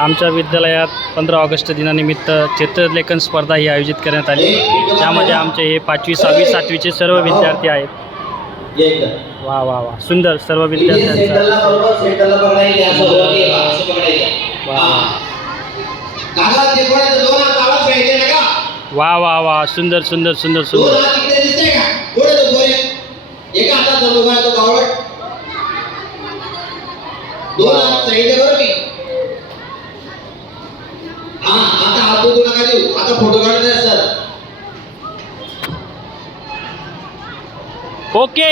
आमच्या विद्यालयात पंधरा ऑगस्ट दिनानिमित्त चित्रलेखन स्पर्धा ही आयोजित करण्यात आली. त्यामध्ये आमचे हे पाचवी सहावी सातवीचे सर्व विद्यार्थी आहेत. वा वा वा. सुंदर सर्व विद्यार्थ्यांचा. वा. दोन हात वा वा वा. सुंदर सुंदर सुंदर सुंदर हात इकडे दिसते का पुढे तो गोरे एका हातात धरून उभा आहे तो कावड दोन हात साईडला बरं मी हा आता हात बघू नका देऊ. आता फोटो काढायचे असतात ओके.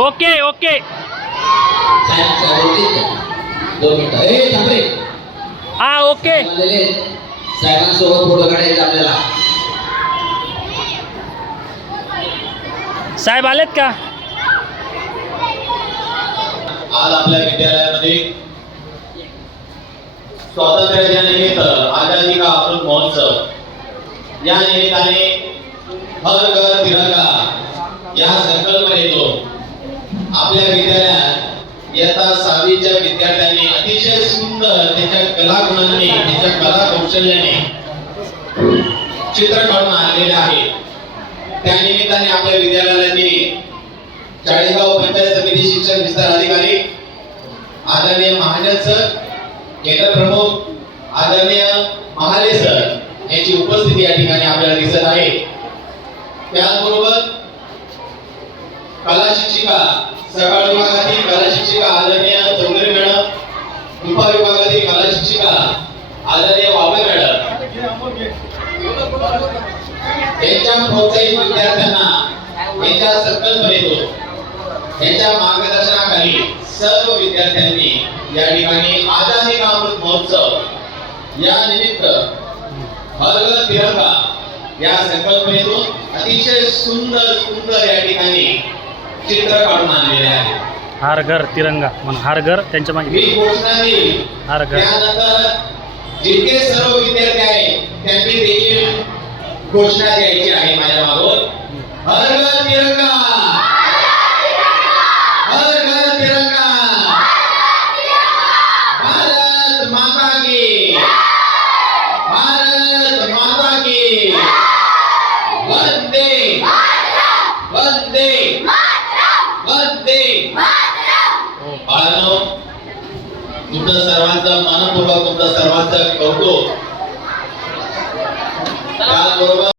Okay okay? दोन मिनिटं. ए हा ओके. साहेबांसोबत फोटो काढायचे आपल्याला. साहेब आलेत का? आज आपल्या विद्यालयामध्ये स्वातंत्र्याच्या निमित्त आजादी का अमृत महोत्सव. या निमित्ताने हर घर तिरंगा या संकल्प येतो आपल्या विद्यालयात इयत्ता सहावीच्या विद्यार्थ्यांनी अतिशय सुंदर त्याच्या कलागुणांनी त्याच्या कला कौशल्याने चित्र काढून आणलेले आहे. त्या निमित्ताने आपल्या विद्यालयाने चाळीसगाव पंचायत समिती शिक्षण विस्तार अधिकारी आदरणीय महाजन सर केंद्र प्रमुख आदरणीय महाले सर यांची उपस्थिती या ठिकाणी आपल्याला दिसत आहे. त्याचबरोबर कला शिक्षिका सकाळ विभागातील कला शिक्षिका आदरणीय चौधरी मॅडम दुपार विभागातील कला शिक्षिका आदरणीय वावे मॅडम. यांच्या प्रोत्साहित विद्यार्थ्यांना यांच्या संकल्पनेतून यांच्या मार्गदर्शनाखाली सर्व विद्यार्थ्यांनी या ठिकाणी आझादी का अमृत महोत्सव या निमित्त हर घर तिरंगा या संकल्पनेतून अतिशय सुंदर सुंदर या ठिकाणी चित्र काढून आणलेले आहे. हार घर तिरंगा म्हणून हार घर त्यांच्या मी मागे घोषणा देईल. हार घर त्यानंतर जितके सर्व विद्यार्थी आहेत त्यांनी देखील घोषणा द्यायची आहे माझ्या मागून हर घर तिरंगा हर घर तिरंगा भारत माता की भारत माता की वंदे वंदे वंदे बाळांनो तुमचं सर्वांचं मनपूर्वक तुमचं सर्वांचं कौतुक. त्याचबरोबर